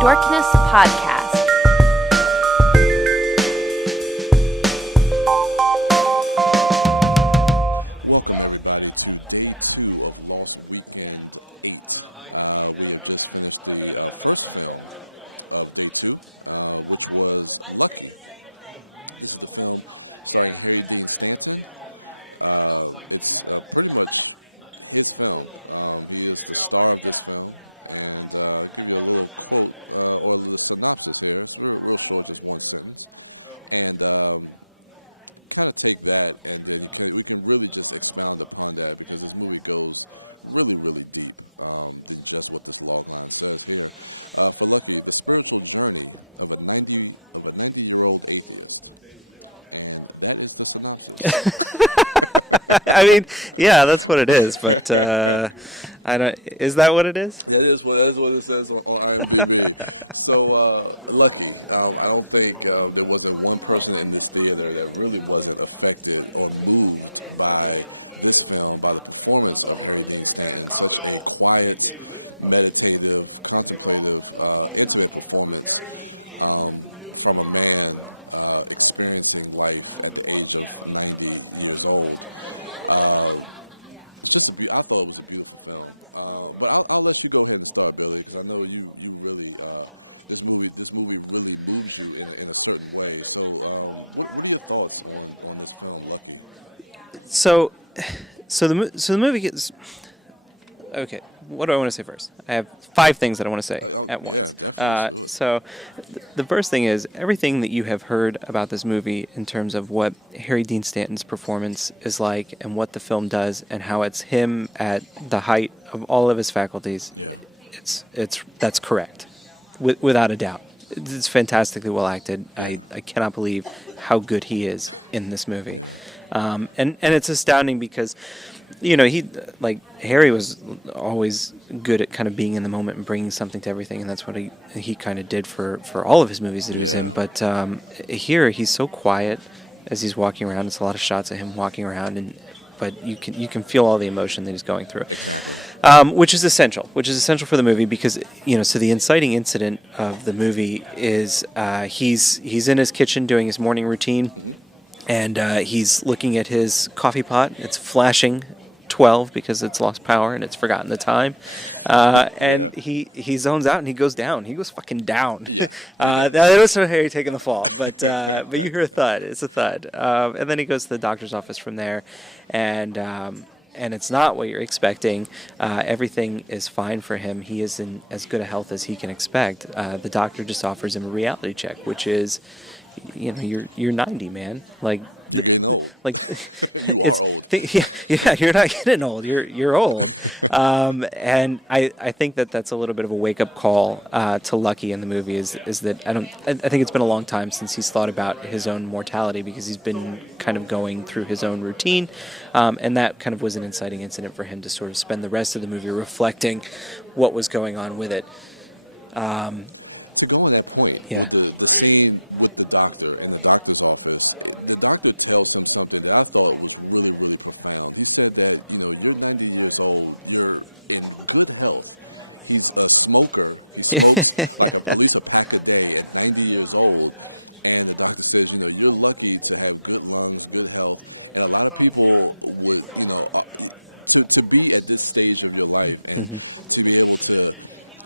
Dorkness Podcast. Welcome, everybody, to day 2 of Lost Weekend 8. We have just finished the first film of day 2, which was Lucky. This is the film starring Harry Dean Stanton. It's pretty much his film. He is the star of this film. And I'll give you a little quote or a little synopsis here. It's real short, just one sentence. And kind of take that, and then we can really just expound upon that, because this movie goes really, really deep than just what this logline says here. For Lucky, the spiritual journey of a 90-year-old atheist. And that is the synopsis. I mean, yeah, that's what it is. But I don't. Is that what it is? That is what it says on IMDb. So Lucky. I don't think there wasn't one person in this theater that really wasn't affected or moved by this film, by the performance of Harry Dean Stanton. Such a quiet, meditative, contemplative, intimate performance from a man experiencing life at the age of 90 years old. It's just I thought it was a beautiful film. But I'll let you go ahead and start, Billy, because I know you really this movie really moves you in a certain way. So what are your thoughts on this film, Lucky? So the movie gets okay. What do I want to say first? I have 5 things that I want to say at once. Yeah, definitely. So the first thing is, everything that you have heard about this movie in terms of what Harry Dean Stanton's performance is like and what the film does and how it's him at the height of all of his faculties. Yeah. That's correct, without a doubt. It's fantastically well acted. Yeah. I cannot believe how good he is in this movie. Yeah. And it's astounding because, you know, Harry was always good at kind of being in the moment and bringing something to everything, and that's what he kind of did for all of his movies that he was in. But here he's so quiet as he's walking around. It's a lot of shots of him walking around, but you can feel all the emotion that he's going through. Exactly. Which is essential for the movie, because, you know, so the inciting incident of the movie is he's in his kitchen doing his morning routine. Mm-hmm. And he's looking at his coffee pot. It's flashing 12 because it's lost power and it's forgotten the time. And he zones out and he goes down. He goes fucking down. Yeah. That was so Harry taking the fall. But you hear a thud. It's a thud. And then he goes to the doctor's office from there. And it's not what you're expecting. Everything is fine for him. He is in as good a health as he can expect. The doctor just offers him a reality check, which is, you know, you're 90, man. Like, you're getting old. Like, you are old. Yeah, you're not getting old. You're old. And I think that's a little bit of a wake up call to Lucky in the movie. Is that I think it's been a long time since he's thought about his own mortality, because he's been kind of going through his own routine, and that kind of was an inciting incident for him to sort of spend the rest of the movie reflecting what was going on with it. To go on that point, with the scene with the doctor in the doctor's office, the doctor tells him something that I thought was really, really profound. He said that, you know, you're 90 years old, you're in good health. He's a smoker. He smokes like at least a pack a day at 90 years old. And the doctor says, you know, you're lucky to have good lungs, good health. And a lot of people would, you know, to be at this stage of your life and to be able to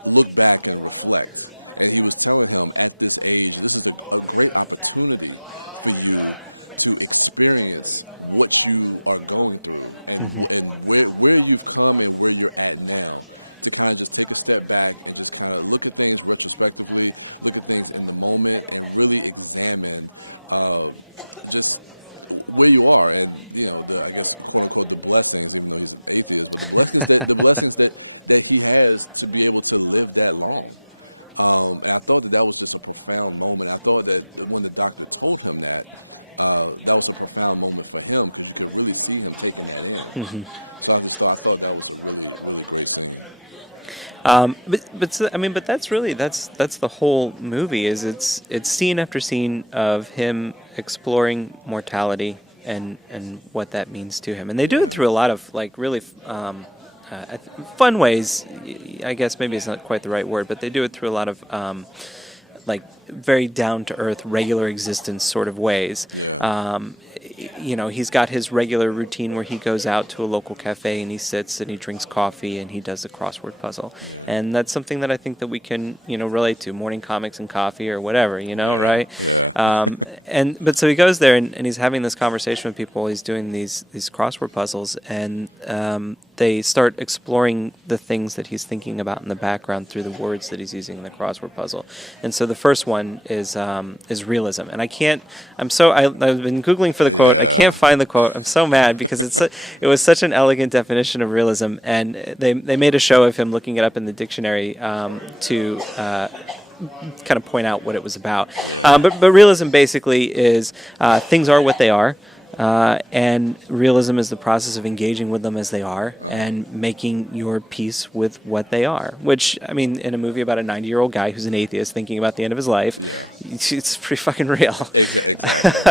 look back and reflect. And he was telling him, at this age, this is a great opportunity for you to experience what you are going through and where you've come and where you're at now, to kind of just take a step back and just kind of look at things retrospectively, look at things in the moment, and really examine just where you are, and, you know, I guess, quote unquote, the blessings, even though he's an atheist, but the blessings that he has to be able to live that long. And I thought that was just a profound moment. I thought that when the doctor told him that was a profound moment for him, because you could really see him taking that in. So I thought that was a really, really great scene. But that's really that's the whole movie. Is it's scene after scene of him exploring mortality and what that means to him, and they do it through a lot of, like, really fun ways. I guess maybe it's not quite the right word, but they do it through a lot of like very down to earth, regular existence sort of ways. Yeah. He's got his regular routine where he goes out to a local cafe and he sits and he drinks coffee and he does a crossword puzzle. Yeah. And that's something that I think that we can, relate to. Morning comics and coffee or whatever, right? Yeah. But so he goes there and he's having this conversation with people. He's doing these crossword puzzles, and they start exploring the things that he's thinking about in the background through the words that he's using in the crossword puzzle. And so the first one is realism. And I've been Googling for the quote. Yeah. I can't find the quote. I'm so mad because it was such an elegant definition of realism. And they made a show of him looking it up in the dictionary to kind of point out what it was about. Yeah. But realism basically is things are what they are. And realism is the process of engaging with them as they are and making your peace with what they are. Which, I mean, in a movie about a 90-year-old guy who's an atheist thinking about the end of his life, it's pretty fucking real. Exactly.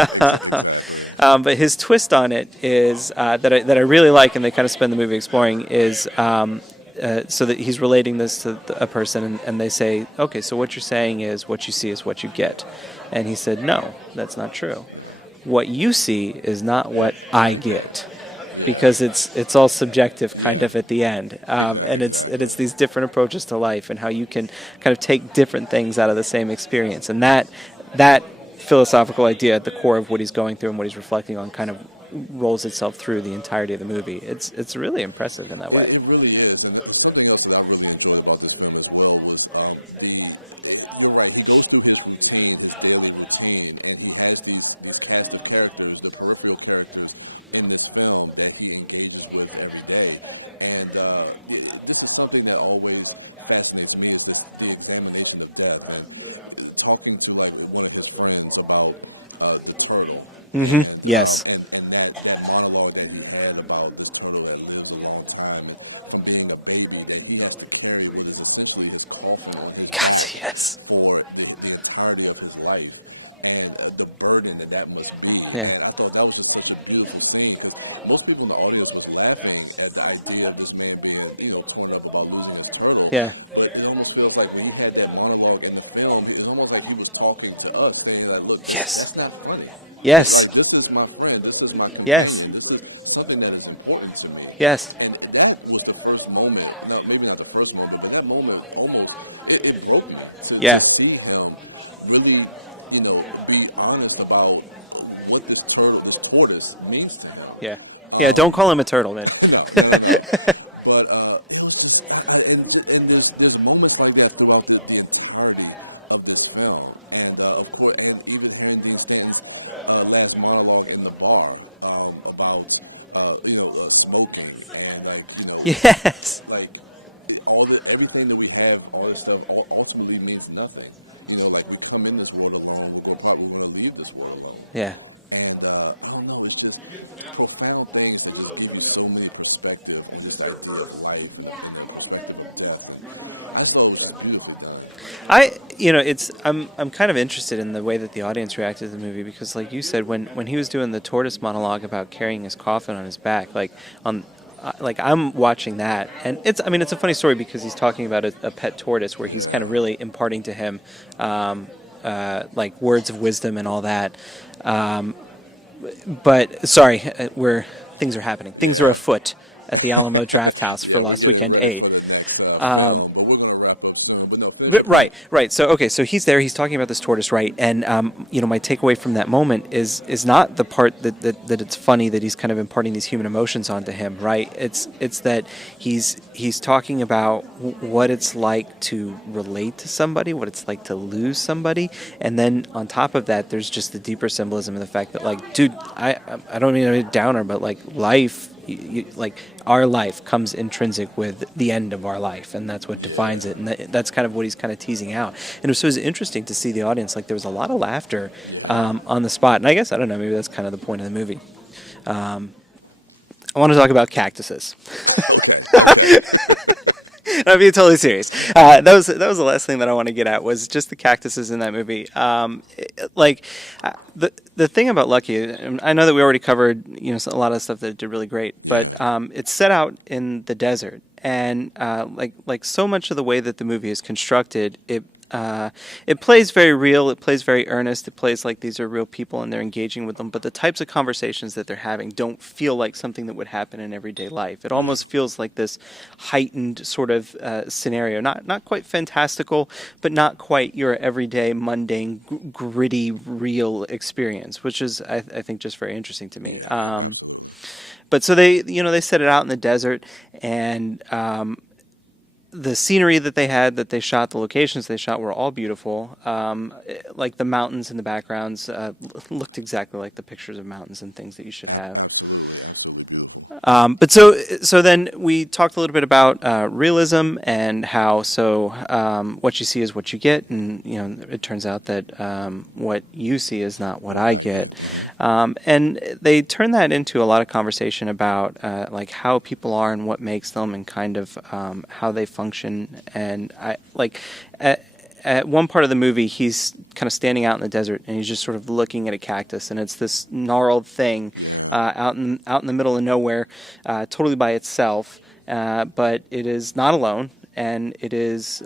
But his twist on it is that I really like, and they kind of spend the movie exploring, is so that he's relating this to a person, and they say, okay, so what you're saying is what you see is what you get. And he said, no, that's not true. No. What you see is not what I get. Yeah. Because it's all subjective kind of at the end. And Exactly. it's these different approaches to life and how you can kind of take different things out of the same experience. And that philosophical idea at the core of what he's going through and what he's reflecting on kind of rolls itself through the entirety of the movie. It's really impressive in that way. It really is. And something else that I really enjoyed about this film as well was you're right. He goes through his routine, his daily routine, and he has these cast of characters, the peripheral characters in this film that he engages with every day. And this is something that always fascinates me, is the examination of death, and talking to like one of his friends about the turtle. And Yes. And that monologue that he had about this turtle that lives a long time, and from being a baby that he has to carry what is essentially his coffin on his back for the entirety of his life, and the burden that must be. Yeah. And I thought that was just such a beautiful scene, because most people in the audience was laughing at the idea of this man being torn up about losing his turtle. Yeah. But it almost feels like when he had that monologue in the film, it's almost like he was talking to us, saying like, look, that's not funny. Yes. It's like, this is my friend. This is my companion. This is something that is important to me. Yes. And that was the first moment. No, maybe not the first moment, but that moment almost, it broke me to see him really, be honest about what this tortoise means to him. Yeah. Don't call him a turtle, man. No. But it was just, and there's moments like that throughout the entirety of this film, and of course, and even hearing Dean Stanton's last monologue in the bar about smoking, and like everything that we have, all this stuff ultimately means nothing. Like we come in this world alone, we're going to leave this world alone. Yeah. And I don't know, it's just profound things that just give you so many perspective on just the idea of life and the perspective of death, and I just thought it was just beautifully done. I'm kind of interested in the way that the audience reacted to the movie, because like you said, when he was doing the tortoise monologue about carrying his coffin on his back, I'm watching that, and it's a funny story because he's talking about a pet tortoise where he's kind of really imparting to him like words of wisdom and all that. But sorry, things are happening. Things are afoot at the Alamo Draft House. Yeah, we're getting ready for the next film, but we're going to wrap up soon. But no, finish your point. Right. So he's there. He's talking about this tortoise, right? And my takeaway from that moment is not the part that it's funny that he's kind of imparting these human emotions onto him, right? It's that he's talking about what it's like to relate to somebody, what it's like to lose somebody, and then on top of that, there's just the deeper symbolism of the fact that, like, dude, I don't mean to be a downer, but like life. Like our life comes intrinsic with the end of our life, and that's what defines it, and that's kind of what he's kind of teasing out. And it was interesting to see the audience, like there was a lot of laughter on the spot, and I guess, I don't know, maybe that's kind of the point of the movie. I want to talk about cactuses. Okay. I'm being totally serious. That was the last thing that I want to get at was just the cactuses in that movie. The thing about Lucky, and I know that we already covered a lot of stuff that did really great, but it's set out in the desert, and like so much of the way that the movie is constructed, it plays very real, it plays very earnest, it plays like these are real people and they're engaging with them, but the types of conversations that they're having don't feel like something that would happen in everyday life. It almost feels like this heightened sort of scenario, not quite fantastical, but not quite your everyday, mundane, gritty, real experience, which is, I think, just very interesting to me. Yeah, absolutely. But so they set it out in the desert, and the scenery that they shot, the locations they shot were all beautiful. Like the mountains in the backgrounds looked exactly like the pictures of mountains and things that you should have. Absolutely beautiful. But so then we talked a little bit about realism and how what you see is what you get, and it turns out that what you see is not what I get. Mm-hmm. And they turn that into a lot of conversation about like how people are and what makes them, and kind of how they function. And I like at one part of the movie, he's kind of standing out in the desert, and he's just sort of looking at a cactus, and it's this gnarled thing out in the middle of nowhere, totally by itself. But it is not alone, and it is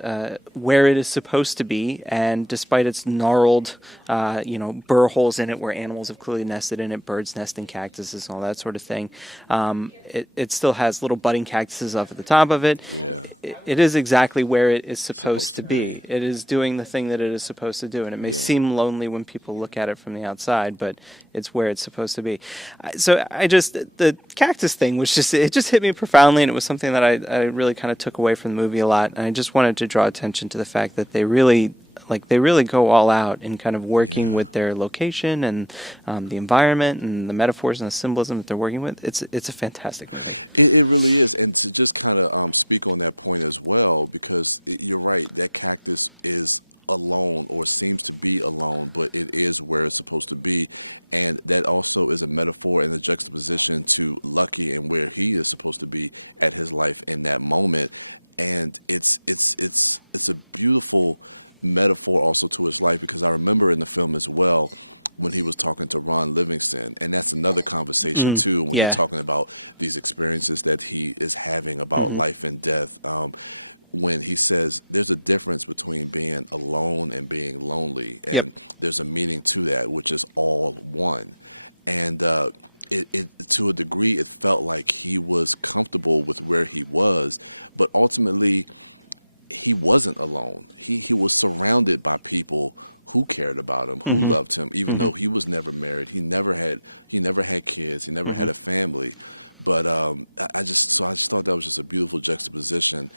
where it is supposed to be. And despite its gnarled, burr holes in it where animals have clearly nested in it, birds nest in cactuses and all that sort of thing, it still has little budding cactuses up at the top of it. Yeah. It is exactly where it is supposed to be. It is doing the thing that it is supposed to do, and it may seem lonely when people look at it from the outside, but it's where it's supposed to be. So the cactus thing was just hit me profoundly, and it was something that I really kind of took away from the movie a lot, and I just wanted to draw attention to the fact that they really go all out in kind of working with their location and the environment and the metaphors and the symbolism that they're working with. It's a fantastic movie. It really is, and to just kind of speak on that point as well, because you're right, that cactus is alone, or seems to be alone, but it is where it's supposed to be, and that also is a metaphor and a juxtaposition to Lucky and where he is supposed to be at his life in that moment. And it's a beautiful metaphor also to his life, because I remember in the film as well when he was talking to Ron Livingston, and that's another conversation too, when you're talking about these experiences that he is having about life and death. When he says there's a difference between being alone and being lonely, and there's a meaning to that, which is all one. And it to a degree, it felt like he was comfortable with where he was, but ultimately he wasn't alone. He was surrounded by people who cared about him, who loved him, even though he was never married. He never had kids. He never had a family. But I just thought that was just a beautiful juxtaposition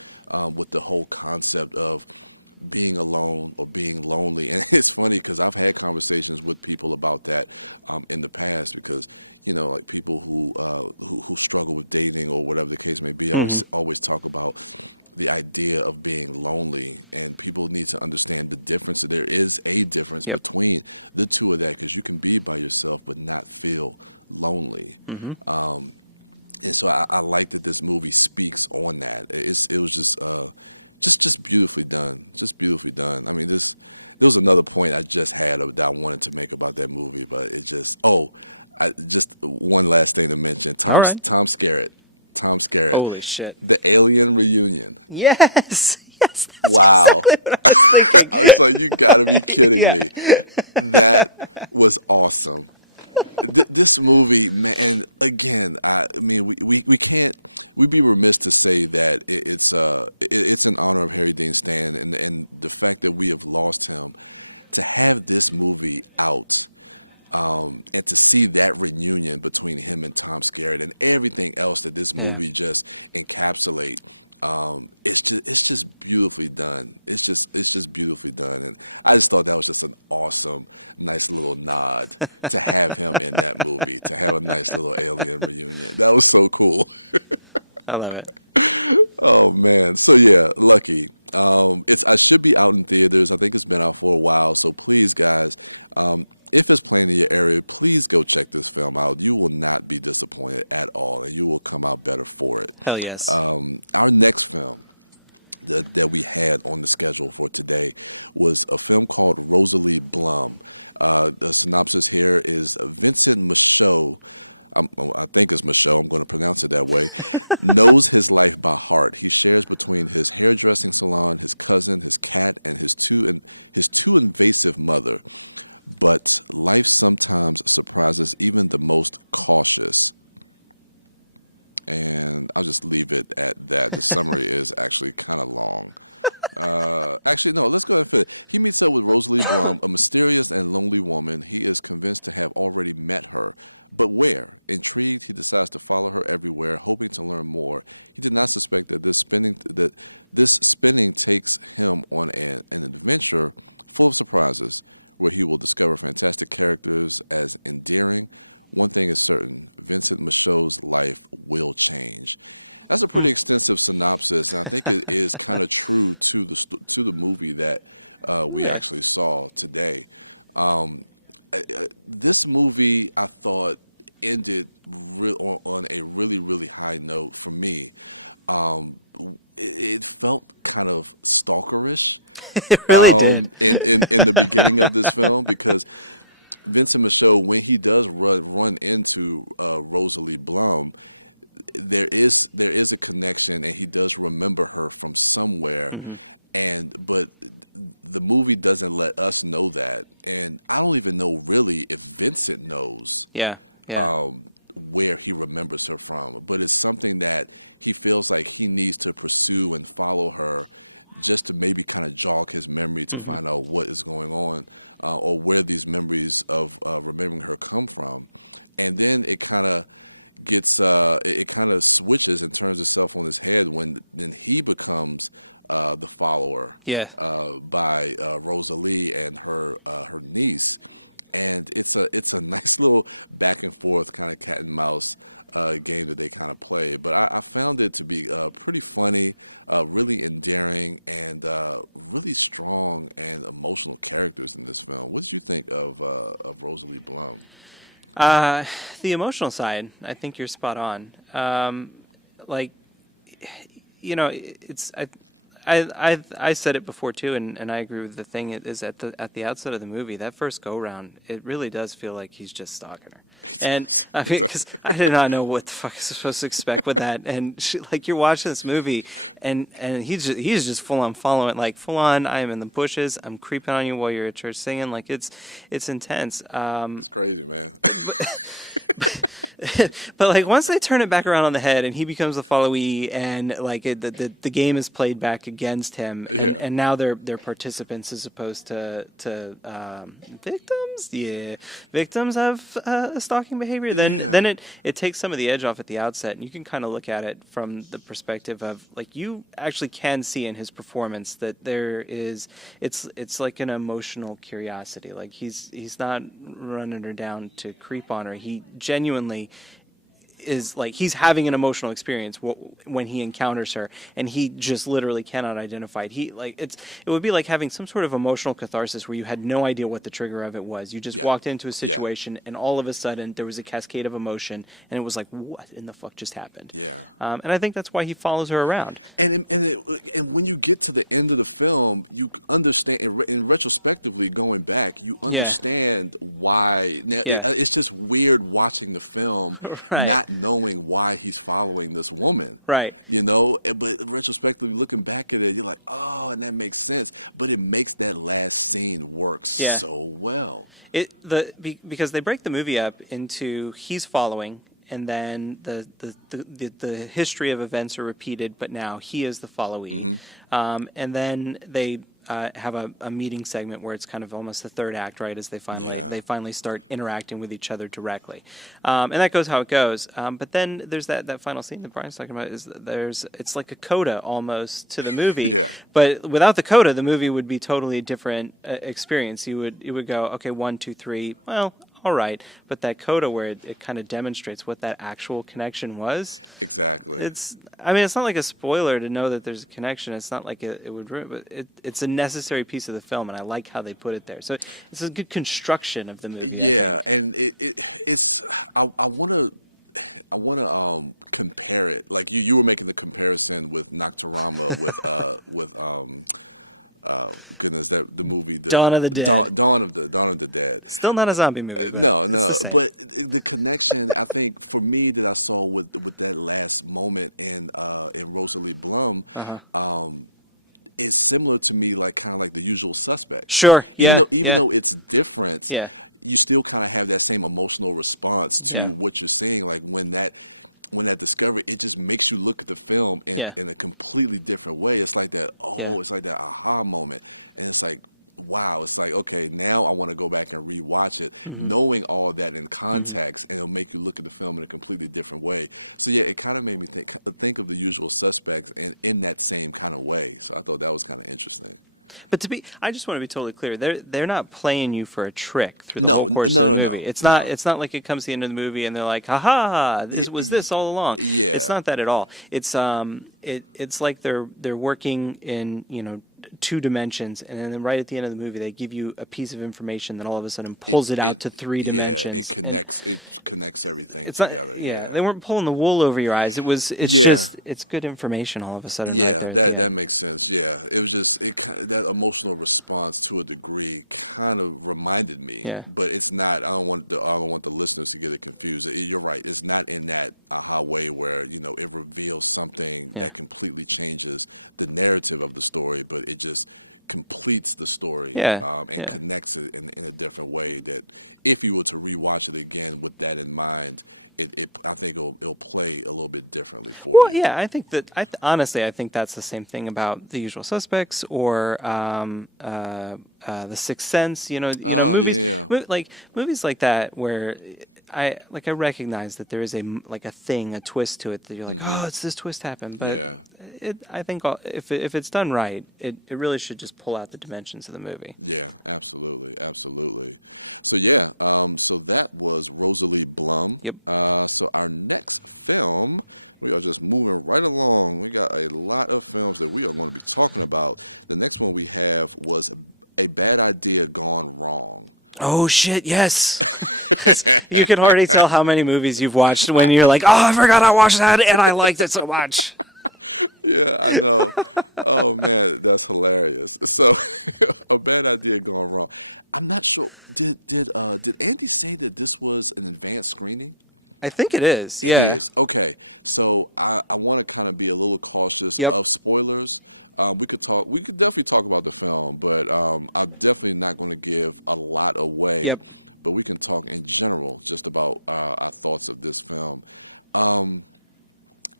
with the whole concept of being alone or being lonely. And it's funny because I've had conversations with people about that in the past, because like people who struggle with dating or whatever the case may be, always talk about the idea of being lonely, and people need to understand the difference. There is a difference between the two of that, because you can be by yourself but not feel lonely. And so I like that this movie speaks on that. It was just beautifully done. Just beautifully done. I mean, there was another point I just had that I wanted to make about that movie, but just one last thing to mention. Tom Skerritt. Holy shit. The Alien reunion. Yes. Yes. That's wow. exactly what I was thinking. I was like, you gotta be kidding me. That was awesome. This movie, man, and again, I mean, we'd be remiss to say that it's in honor of Harry Dean Stanton, and the fact that we have lost him, to have this movie out, and to see that reunion between him and Tom Skerritt and everything else that this movie just encapsulate. It's just beautifully done. It's just beautifully done, and I just thought that was just an awesome, nice little nod to have him in that movie, to have a nice little Alien reunion. That was so cool. I love it. Oh man, so yeah, Lucky. I should be out in theaters. I think it's been out for a while. So please, guys, if it's playing in your area, please go check this film out. You will not be disappointed at all, and you will come out better for it. Hell yes. Our next film that we had on the schedule for today was a film called Rosalie Blum. The synopsis here is Vincent Michaud. I think it's Michaud, I'm going to pronounce it that way, knows his life by heart. He shares between his hairdressing salon, his cousin, his cat, and his too invasive mother. But life sometimes surprises even the most cautious. And I'll just leave it at that. The summary is actually kind of long. Actually, no, let's go ahead and finish. He meets up with Rosalie Blum, a mysterious and lonely woman. He is convinced to have already met her. But where? Intrigued, he decides to follow her everywhere, hoping to learn more. He did not suspect that this spinning takes him on an adventure full of surprises, where he will discover fantastic characters as endearing. One thing is certain, Vincent Michaud's life will change. That's a pretty extensive synopsis, and I think it is kind of true to the movie that we actually saw today. This movie, I thought, ended on a really, really high note for me. It felt kind of stalkerish. It really did. In the beginning of this film, because Vincent Michaud, when he does run into Rosalie Blum, there is a connection, and he does remember her from somewhere. But the movie doesn't let us know that, and I don't even know really if Vincent knows. Where he remembers her from, but it's something that he feels like he needs to pursue and follow her, just to maybe kind of jog his memory to find out what is going on, or where these memories of remembering her come from. And then it kind of it kind of switches and turns itself on his head when then he becomes the follower by Rosalie and her niece. And it's a nice little back and forth kind of cat and mouse game that they kind of play. But I found it to be pretty funny, really endearing, and really strong and emotional characters in this film. What did you think of Rosalie Blum? The emotional side, I think you're spot on. It's I said it before too, and I agree with the thing. It is at the outset of the movie, that first go round, it really does feel like he's just stalking her. And I mean, because I did not know what the fuck I was supposed to expect with that. And you're watching this movie, and he's just full on following, like full on. I am in the bushes. I'm creeping on you while you're at church singing. Like it's intense. It's crazy, man. But like once they turn it back around on the head and he becomes the followee, and like the game is played back against him, and now they're participants as opposed to victims. Yeah, victims of stalking behavior. Then it takes some of the edge off at the outset, and you can kind of look at it from the perspective of like you actually can see in his performance that it's like an emotional curiosity. Like he's not running her down to creep on her. He genuinely is like he's having an emotional experience when he encounters her, and he just literally cannot identify it. It would be like having some sort of emotional catharsis where you had no idea what the trigger of it was. You just walked into a situation, and all of a sudden there was a cascade of emotion, and it was like, what in the fuck just happened? And I think that's why he follows her around. And when you get to the end of the film, you understand, and retrospectively going back, you understand why. Now, it's just weird watching the film, not knowing why he's following this woman, right? You know, but retrospectively looking back at it, you're like, oh, and that makes sense. But it makes that last scene work so well. Because they break the movie up into he's following, and then the history of events are repeated, but now he is the followee, and then they have a meeting segment where it's kind of almost the third act, right? As they finally start interacting with each other directly, and that goes how it goes. But then there's that final scene that Brian's talking about. It's like a coda almost to the movie. But without the coda, the movie would be totally a different experience. You would go, okay, 1, 2, 3. Well, all right, but that coda where it kind of demonstrates what that actual connection was. Exactly. It's not like a spoiler to know that there's a connection. It's not like it would ruin, but it's a necessary piece of the film, and I like how they put it there. So it's a good construction of the movie. Yeah, and it's I want to I want to compare it. Like you were making the comparison with Nocturama goodness, that the movie Dawn of the Dead. Dawn of the Dead. Still not a zombie movie. No, but the connection I think for me that I saw with that last moment in Rosalie BLum. Is similar to me, like kind of like The Usual Suspects. Sure. Even though it's different, Yeah. you still kind of have that same emotional response to what you're seeing. Like when that discovery, it just makes you look at the film in a completely different way. It's like that. It's like that aha moment, and it's like, wow. It's like, okay, now I want to go back and rewatch it, knowing all that in context, and it'll make you look at the film in a completely different way. So yeah, it kind of made me think of The Usual Suspects in that same kind of way. So I thought that was kind of interesting. But I just want to be totally clear. They're not playing you for a trick through the whole course of the movie. It's not like it comes to the end of the movie and they're like, ha ha, this was this all along. Yeah. It's not that at all. It's it's like they're working in, two dimensions, and then right at the end of the movie they give you a piece of information that all of a sudden pulls it out to three dimensions. It connects everything together. They weren't pulling the wool over your eyes. It's good information all of a sudden. Yeah, that makes sense. Yeah, it was just that emotional response to a degree kind of reminded me. Yeah. But it's not. I don't want the listeners to get it confused. You're right. It's not in that aha way where it reveals something that completely changes the narrative of the story, but it just completes the story and connects it in a different way that if you were to rewatch it again with that in mind, I think it'll play a little bit differently for you. Well, yeah, I think that honestly, I think that's the same thing about The Usual Suspects or The Sixth Sense. Movies like that where I recognize that there is a twist to it that you're like, oh, it's this twist happened. But I think if it's done right, it really should just pull out the dimensions of the movie. Yeah, absolutely. So so that was Rosalie BLum. Yep. So our next film, we are just moving right along. We got a lot of films that we are going to be talking about. The next one we have was A Bad Idea Gone Wrong. Oh, shit, yes. You can already tell how many movies you've watched when you're like, oh, I forgot I watched that and I liked it so much. Yeah, I know. Oh, man, that's hilarious. So, A Bad Idea Gone Wrong. I'm not sure. Did Andy say that this was an advanced screening? I think it is. It is. Okay. So I want to kind of be a little cautious of spoilers. We could definitely talk about the film, but I'm definitely not going to give a lot away. Yep. But we can talk in general just about our thoughts of this film.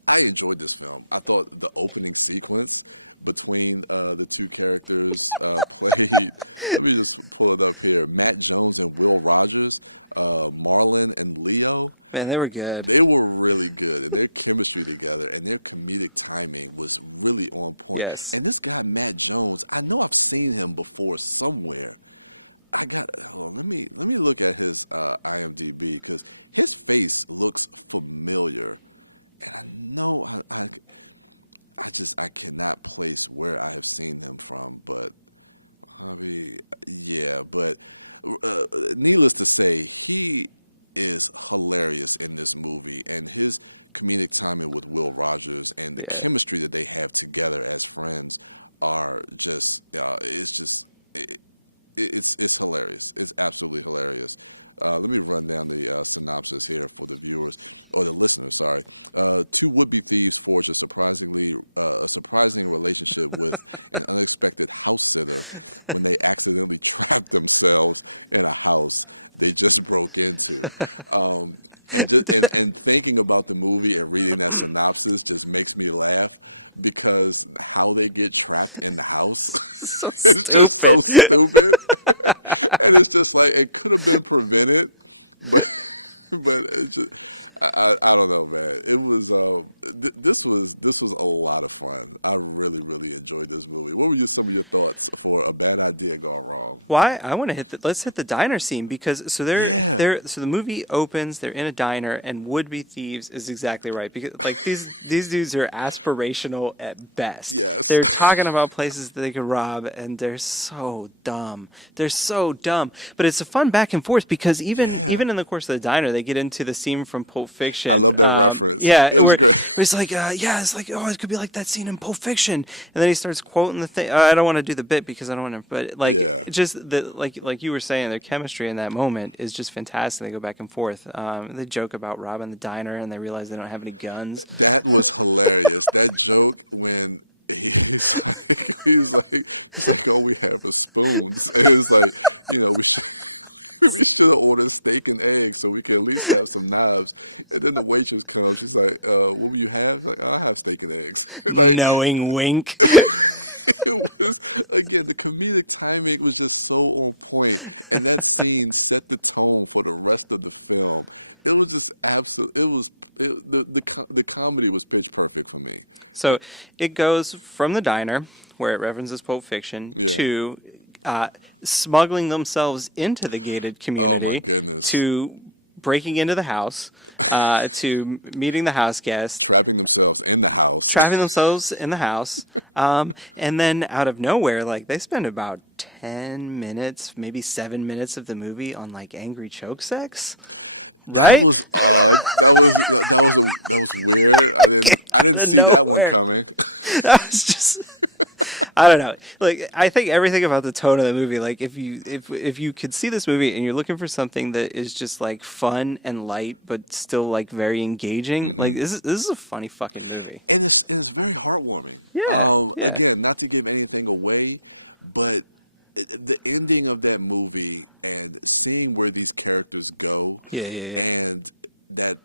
I enjoyed this film. I thought the opening sequence between the two characters played, let me just pull it up here, Matt Jones and Will Rogers, Marlon and Leo. Man, they were good. They were really good, and their chemistry together and their comedic timing was really on point. Yes. And this guy, Matt Jones, I know I've seen him before somewhere. Let me look at his IMDb because his face looks familiar. And I know I cannot place where I have seen him from, but needless to say, he is hilarious in this movie, and his comedic timing with Will Rogers and the chemistry that they have together as friends are just it's hilarious. It's absolutely hilarious. Let me run down the synopsis here for the viewers or the listeners. Sorry, two would-be thieves forge a surprising relationship with an unexpected house sitter when they accidentally trap themselves in a house they just broke into. And thinking about the movie and reading that synopsis just makes me laugh because how they get trapped in the house is just so stupid. And it's just like it could have been prevented, but it's just I don't know, man. It was this was a lot of fun. I really, really enjoyed this movie. What were some of your thoughts for A Bad Idea Gone Wrong? Well, I want to let's hit the diner scene because so the movie opens, they're in a diner, and would-be thieves is exactly right because like these dudes are aspirational at best. Yes, they're talking about places that they could rob, and they're so dumb. But it's a fun back and forth because even in the course of the diner, they get into the scene from Pulp Fiction. I love that reference. Yeah, it was great. It's like, it's like, oh, it could be like that scene in Pulp Fiction, and then he starts quoting the thing. I don't want to do the bit because I don't want to, but like, just the like you were saying, their chemistry in that moment is just fantastic. They go back and forth. They joke about robbing the diner, and they realize they don't have any guns. That was hilarious. That joke when. He's like, all we have is spoons. And it's like, we should have ordered steak and eggs so we can at least have some knives. And then the waitress comes. She's like, what will you have? Like, I'll have steak and eggs. Like, knowing wink. It was, again, the comedic timing was just so on point, and that scene set the tone for the rest of the film. It was just absolute. The comedy was pitch perfect for me. So it goes from the diner, where it references Pulp Fiction, to smuggling themselves into the gated community. Oh my goodness! To breaking into the house, to meeting the house guests. Trapping themselves in the house. And then out of nowhere, like, they spend about 10 minutes, maybe 7 minutes of the movie on, like, angry choke sex. That was odd. That was weird. I didn't see that one coming. That was just... I don't know. Like, I think everything about the tone of the movie, like, if you could see this movie and you're looking for something that is just, like, fun and light but still, like, very engaging, like, this is a funny fucking movie. And it's very heartwarming. Yeah. Again, not to give anything away, but the ending of that movie and seeing where these characters go, and that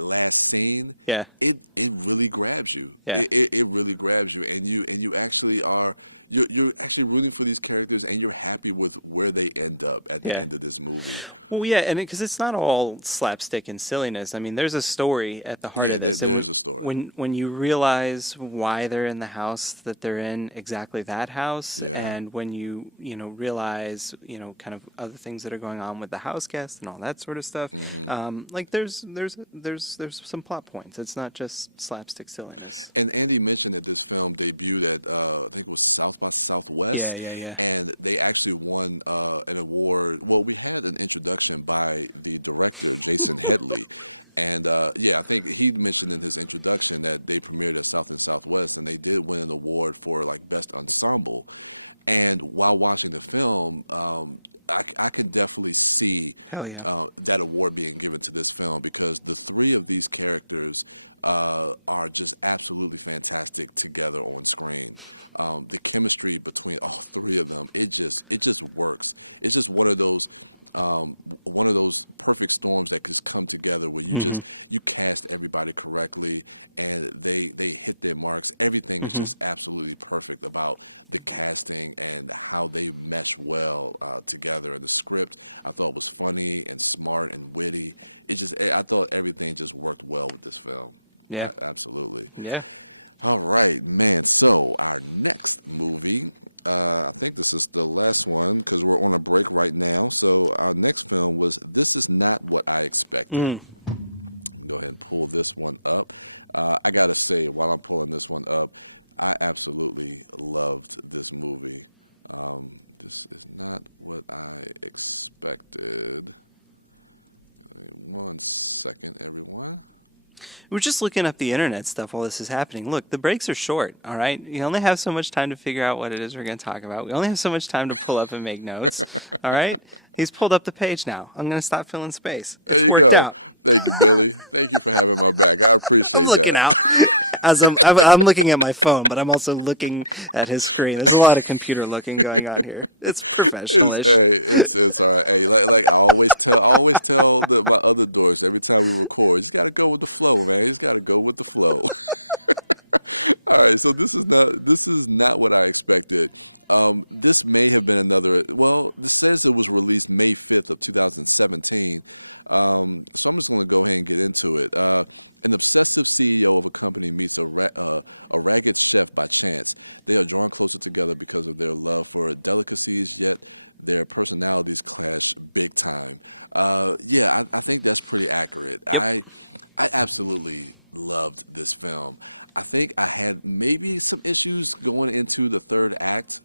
last scene, it really grabs you. It really grabs you, and you actually are you're actually rooting for these characters, and you're happy with where they end up at the end of this movie. Well, yeah, and because it's not all slapstick and silliness. I mean, there's a story at the heart of this. Yeah, there's a story. When you realize why they're in the house that they're in, exactly that house, and when you realize kind of other things that are going on with the house guests and all that sort of stuff, like there's some plot points. It's not just slapstick silliness. And Andy mentioned that this film debuted at I think it was South by Southwest, and they actually won an award. Well, we had an introduction by the director, Jason Headley. And I think he mentioned in his introduction that they premiered at South and Southwest, and they did win an award for like best ensemble. And while watching the film, I can definitely see that award being given to this film, because the three of these characters are just absolutely fantastic together on screen. The chemistry between all three of them, it just works. It's just one of those perfect storms that just come together where you cast everybody correctly and they hit their marks. Everything is just absolutely perfect about the casting and how they mesh well together. And the script, I thought, was funny and smart and witty. I thought everything just worked well with this film. Yeah, absolutely. Yeah. All right, man. So our next movie, I think this is the last one because we're on a break right now. So our next film was This Is Not What I Expected. Go ahead and pull this one up. I got to say, while I'm pulling this one up, I absolutely loved this movie. This is not what I expected. 1 second, everyone. We're just looking up the internet stuff while this is happening. Look, the breaks are short, all right? You only have so much time to figure out what it is we're going to talk about. We only have so much time to pull up and make notes, all right? He's pulled up the page now. I'm going to stop filling space. There you go. Out. Thank you, Billy. Thank you for having my back. I appreciate that. I'm looking out. As I'm looking at my phone, but I'm also looking at his screen. There's a lot of computer looking going on here. It's professional-ish. It's all right. Hey, like I always tell my other doors every time we record, you just got to go with the flow, man. You just got to go with the flow. All right, so this is not what I expected. This may have been another. Well, this says it was released May 5th of 2017. So I'm just going to go ahead and get into it. An obsessive CEO of a company meets a ragged chef by chance. They are drawn closer together because of their love for delicacies, yet their personalities clash big time. I think that's pretty accurate. Yep. I absolutely loved this film. I think I had maybe some issues going into the third act,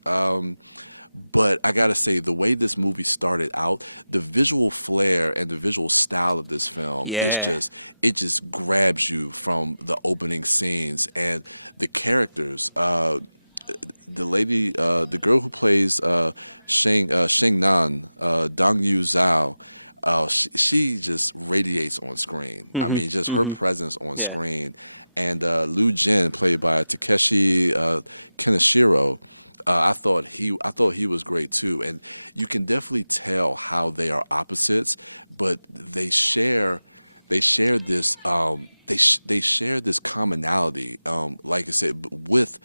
But I gotta say, the way this movie started out, the visual flair and the visual style of this film, it just grabs you from the opening scenes and the characters. The girl who plays Sheng Nan, Dong Yu Zhao. She just radiates on screen. I mean, just her presence on screen. And Liu Jin, played by Takeshi Kaneshiro, I thought he was great too. And you can definitely tell how they are opposites, but they share this they share this commonality. Like I said, with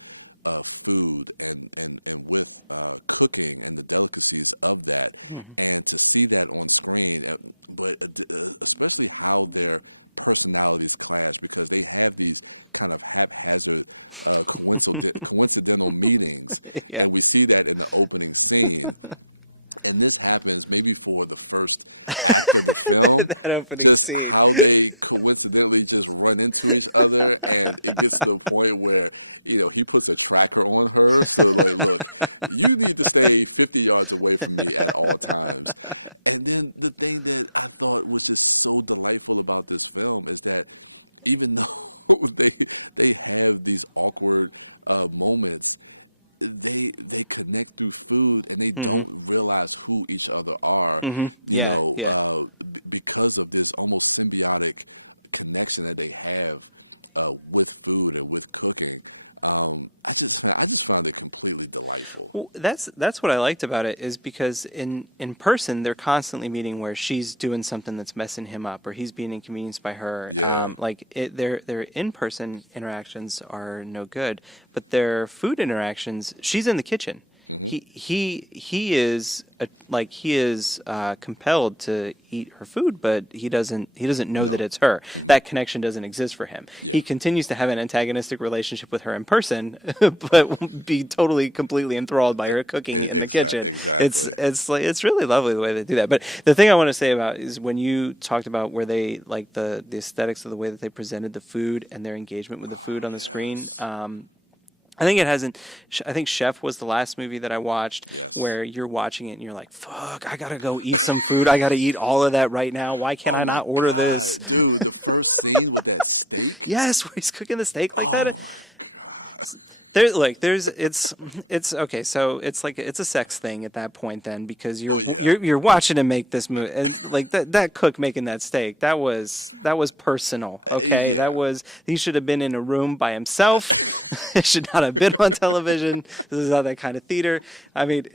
food and with cooking and the delicacies of that, and to see that on screen, but especially how their personalities clash, because they have these kind of haphazard coincidental meetings, and we see that in the opening scene. And this happens maybe for the first act of the film, just scene. How they coincidentally just run into each other, and it gets to the point where, he puts a tracker on her. So like, look, you need to stay 50 yards away from me at all times. And then the thing that I thought was just so delightful about this film is that even though they have these awkward moments, they connect through food, and they don't realize who each other are, because of this almost symbiotic connection that they have with food and with cooking. I just found it completely delightful. Well, that's what I liked about it, is because in person they're constantly meeting where she's doing something that's messing him up, or he's being inconvenienced by her. Yeah. Their in-person interactions are no good, but their food interactions, she's in the kitchen. He is compelled to eat her food, but he doesn't know that it's her. That connection doesn't exist for him. Yeah. He continues to have an antagonistic relationship with her in person, but be completely enthrrough by her cooking in the kitchen. Exactly. It's really lovely the way they do that. But the thing I want to say about is when you talked about where they like the aesthetics of the way that they presented the food and their engagement with the food on the screen. I think Chef was the last movie that I watched where you're watching it and you're like, fuck, I gotta go eat some food. I gotta eat all of that right now. Why can't I not order this? Dude, the first scene with that steak? Yes, where he's cooking the steak like that. Oh my God. It's okay. So it's a sex thing at that point then, because you're watching him make this movie, and like that cook making that steak, that was personal. Okay, he should have been in a room by himself. It should not have been on television. This is not that kind of theater. I mean,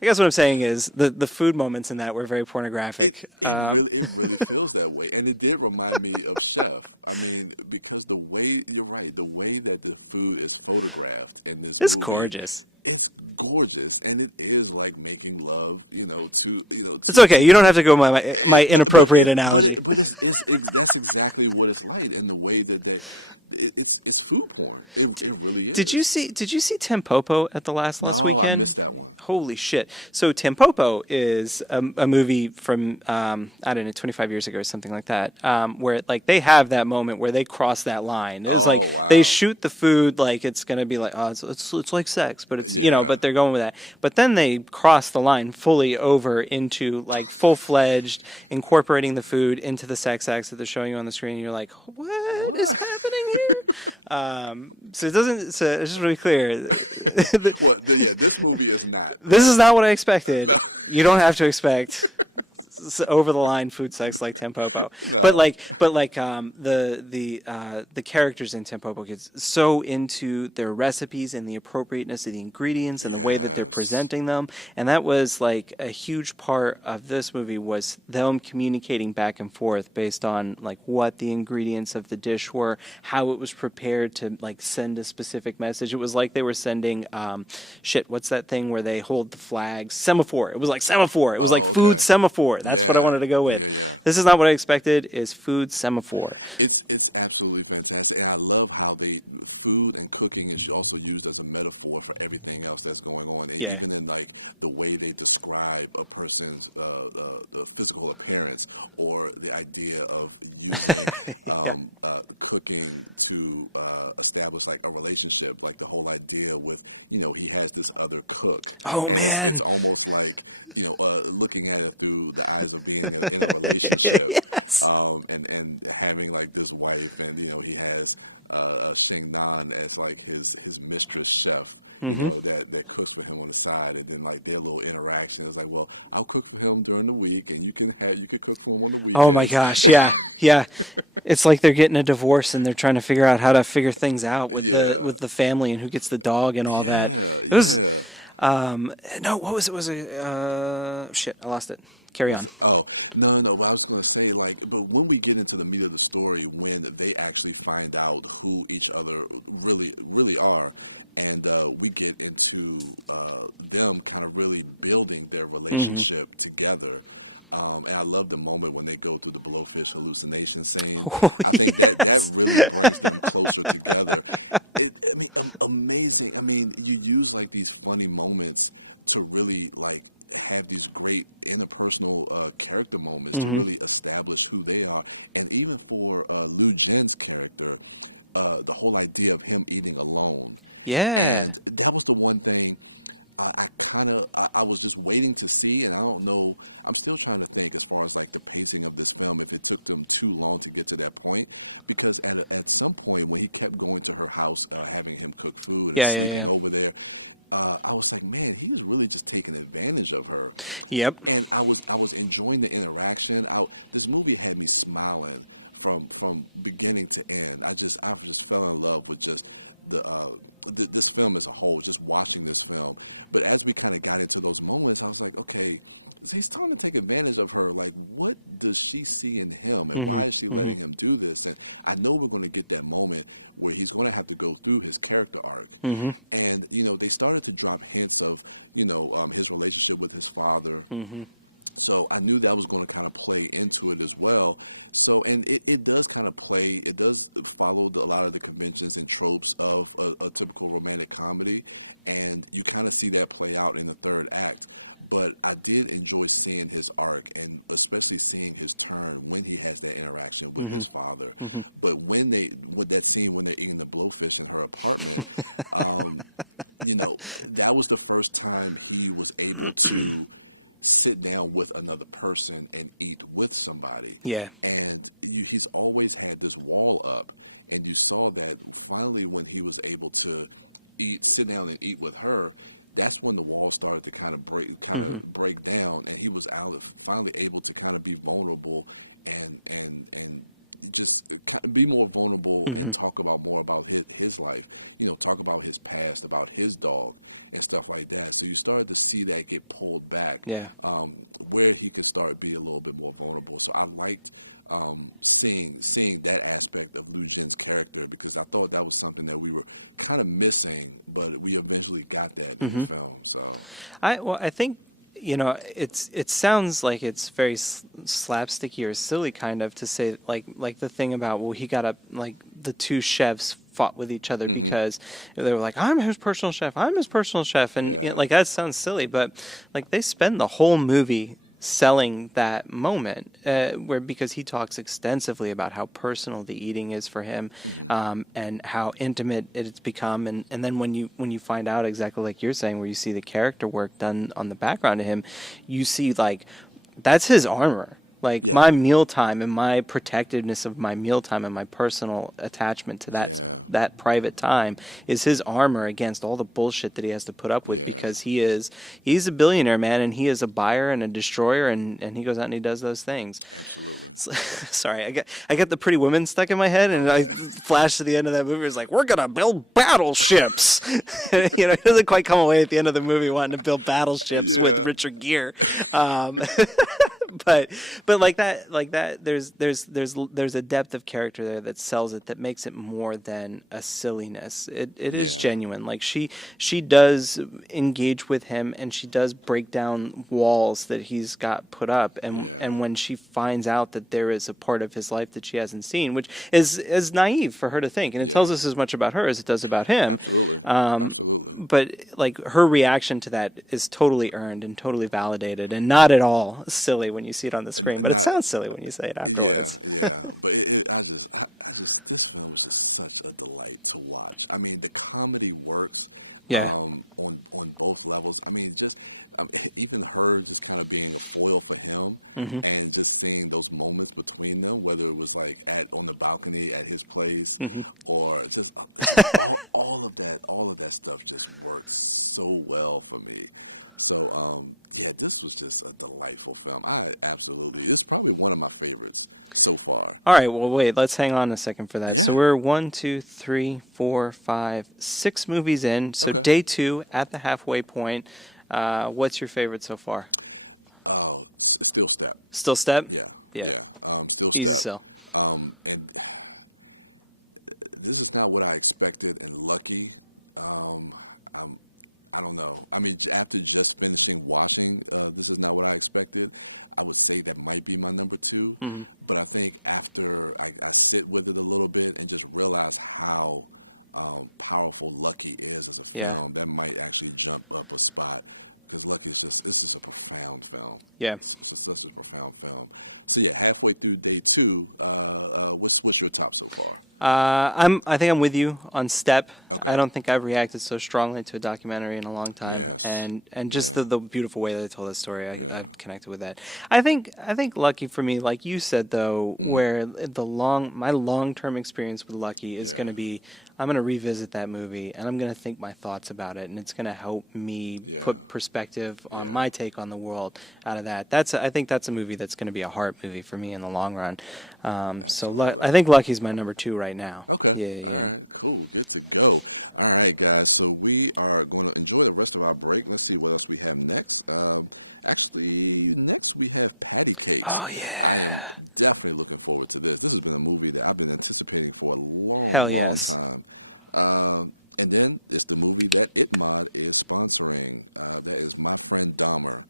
I guess what I'm saying is the food moments in that were very pornographic. It really feels that way, and it did remind me of Chef. I mean, because the way that the food is photographed in this movie, gorgeous. It's gorgeous, and it is like making love, to. It's okay. You don't have to go my inappropriate analogy. But that's exactly what it's like, in the way that it's food porn. It really is. Did you see Tampopo at the last weekend? No, I missed that one. Holy shit! So Tampopo is a movie from I don't know, 25 years ago or something like that, where like they have that moment where they cross that line. It was wow. They shoot the food like it's gonna be like, oh, it's like sex, but it's but they're going with that. But then they cross the line fully over into like full-fledged incorporating the food into the sex acts that they're showing you on the screen. And you're like, what is happening here? So it doesn't. So just to be clear, this movie is not. This is not what I expected. No. You don't have to expect over the line food sex like Tampopo. No. But the characters in Tampopo get so into their recipes and the appropriateness of the ingredients and the way that they're presenting them, and that was like a huge part of this movie, was them communicating back and forth based on like what the ingredients of the dish were, how it was prepared to like send a specific message. It was like they were sending what's that thing where they hold the flags? Semaphore. It was like semaphore. It was food semaphore. That's That's what I wanted to go with. Yeah. This is not what I expected. Is food semaphore. It's absolutely fantastic, and I love how food and cooking is also used as a metaphor for everything else that's going on. And even in like the way they describe a person's physical appearance, or the idea of using cooking to establish like a relationship, like the whole idea with he has this other cook, and it's almost like looking at it through the eyes of being in a relationship. Yes. And having like this wife, and he has Shing Nan as like his mistress chef, that cooks for him on the side, and then like their little interaction is like, well, I'll cook for him during the week, and you can cook for him on the weekends. Oh my gosh, yeah. It's like they're getting a divorce and they're trying to figure out how to figure things out with the family and who gets the dog and all that. No, what was it? Shit, I lost it. Carry on. Oh, no. But I was going to say, but when we get into the meat of the story, when they actually find out who each other really, really are, and we get into them kind of really building their relationship together. And I love the moment when they go through the blowfish hallucination scene. I think that really brings them closer together. Amazing. I mean, you use like these funny moments to really like have these great interpersonal character moments to really establish who they are. And even for Liu Jin's character, the whole idea of him eating alone. Yeah. And that was the one thing I was just waiting to see, and I don't know, I'm still trying to think as far as like the pacing of this film, if it took them too long to get to that point, because at some point when he kept going to her house, having him cook food and sleeping over there, I was like, man, he is really just taking advantage of her. Yep. And I was enjoying the interaction. This movie had me smiling from beginning to end. I just fell in love with just this film as a whole, just watching this film. But as we kind of got into those moments, I was like, okay, he's starting to take advantage of her. Like, what does she see in him, and why is she letting him do this? And I know we're going to get that moment where he's going to have to go through his character arc. And they started to drop hints of his relationship with his father. So I knew that was going to kind of play into it as well. So, and it does kind of it does follow a lot of the conventions and tropes of a typical romantic comedy. And you kind of see that play out in the third act. But I did enjoy seeing his arc, and especially seeing his turn when he has that interaction with his father. But with that scene when they're eating the blowfish in her apartment, that was the first time he was able to sit down with another person and eat with somebody. Yeah. And he's always had this wall up, and you saw that finally when he was able to sit down and eat with her, that's when the wall started to kind of break down, and he was finally able to kind of be vulnerable and just be more vulnerable and talk about more about his life, talk about his past, about his dog and stuff like that. So you started to see that get pulled back, where he could start be a little bit more vulnerable. So I liked seeing that aspect of Liu Jin's character, because I thought that was something that we were kind of missing, but we eventually got that in the film. So I think it sounds like it's very slapsticky or silly, kind of, to say like the thing about, well, he got up, like the two chefs fought with each other because they were like, I'm his personal chef, and like that sounds silly, but like they spend the whole movie selling that moment, because he talks extensively about how personal the eating is for him, and how intimate it's become, and then when you find out exactly like you're saying, where you see the character work done on the background of him, you see like that's his armor. Like my mealtime and my protectiveness of my mealtime and my personal attachment to that private time is his armor against all the bullshit that he has to put up with, because he's a billionaire, man, and he is a buyer and a destroyer, and he goes out and he does those things. Absolutely. Sorry, I got the Pretty Woman stuck in my head, and I flashed to the end of that movie. It's like, we're gonna build battleships. And, he doesn't quite come away at the end of the movie wanting to build battleships with Richard Gere. but like that, there's a depth of character there that sells it, that makes it more than a silliness. It is genuine. Like she does engage with him, and she does break down walls that he's got put up, and when she finds out that there is a part of his life that she hasn't seen, which is naive for her to think, and it tells us as much about her as it does about him. Absolutely. Absolutely. But like her reaction to that is totally earned and totally validated, and not at all silly when you see it on the screen. But it sounds silly when you say it afterwards. Yeah. But I just this film was just such a delight to watch. I mean, the comedy works on both levels. I mean, just even her just kind of being a foil for him, and just seeing those moments between them, whether it was like on the balcony at his place, or just all of that stuff just worked so well for me. So this was just a delightful film. It's probably one of my favorites so far. All right, well, wait, let's hang on a second for that. Yeah. So we're 1, 2, 3, 4, 5, 6 movies in. So day 2 at the halfway point. What's your favorite so far? Oh, Still Step. Still Step? Yeah. Still Easy Step. sell. And this is not what I expected. And Lucky, I don't know. I mean, after just finishing watching, this is not what I expected. I would say that might be my number 2. But I think after I sit with it a little bit and just realize how powerful Lucky is as a film, that might actually jump up a spot. Because Lucky this is a profound film. Yeah. It's such a profound film. So yeah, halfway through day 2, what's your top so far? I think I'm with you on Step. Okay. I don't think I've reacted so strongly to a documentary in a long time. Yes. And just the beautiful way they told that story, I connected with that. I think Lucky for me, like you said though, where my long-term experience with Lucky is going to be, I'm going to revisit that movie and I'm going to think my thoughts about it, and it's going to help me put perspective on my take on the world out of that. I think that's a movie that's going to be a heart movie for me in the long run. So I think Lucky's my number 2 right now. Okay. All right. Cool. Good to go. All right, guys. So we are going to enjoy the rest of our break. Let's see what else we have next. Actually, next we have Patty Cakes. Oh, yeah. I am definitely looking forward to this. This has been a movie that I've been anticipating for a long time. And then it's the movie that ItMod is sponsoring. That is My Friend Dahmer.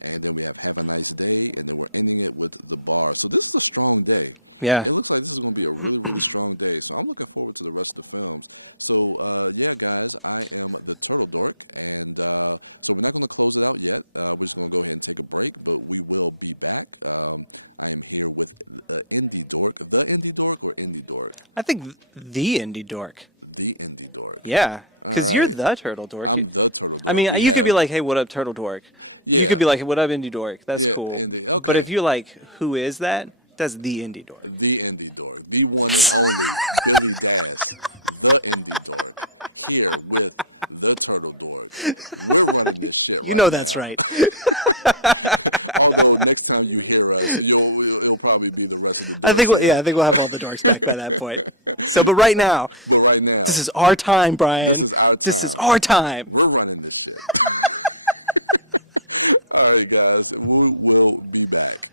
And then we have a Nice Day, and then we're ending it with The Bar. So this is a strong day. Yeah. It looks like this is going to be a really, really strong day. So I'm looking forward to the rest of the films. So, guys, I am the Turtle Dork. And so we're not going to close it out yet. We're just going to go ahead and take a break, but we will be back. I am here with Indie Dork. The Indie Dork or Indie Dork? I think the Indie Dork. The Indie Dork. Yeah. Because you're the Turtle Dork. I'm the Turtle Dork. I mean, you could be like, hey, what up, Turtle Dork? Yeah. You could be like, hey, what up, Indie Dork? That's cool. Indie. Okay. But if you're like, who is that? That's the Indie Dork. The Indie Dork. The one and only Billy Das. The Indie Dork. Here with the Turtle Dork. We're running this shit right now. You know that's right. Although next time you hear us, it'll probably be the rest of the dorks. I think we'll have all the dorks back by that point. So, but right now, this is our time, Brian. This is our time. This is our time. We're running this shit. All right, guys, we will be back.